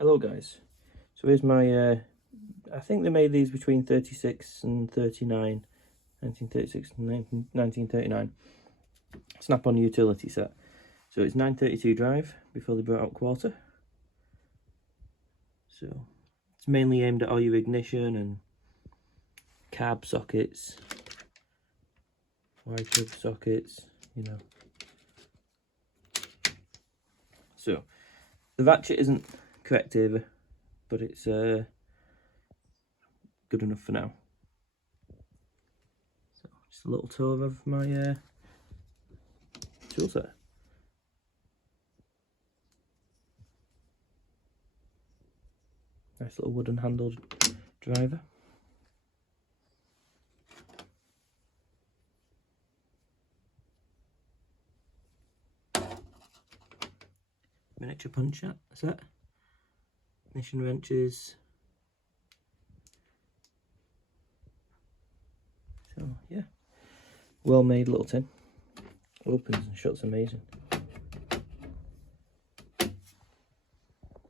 Hello guys, so here's my, I think they made these between 36 and 39, 1936 and 1939, Snap-on utility set. So it's 932 drive before they brought out quarter. So it's mainly aimed at all your ignition and carb sockets, wide tube sockets, you know. So the ratchet isn't correct either, but it's good enough for now. So just a little tour of my tool set. Nice little wooden handled driver. Miniature punch set. Ignition wrenches. So yeah, well made little tin. Opens and shuts amazing.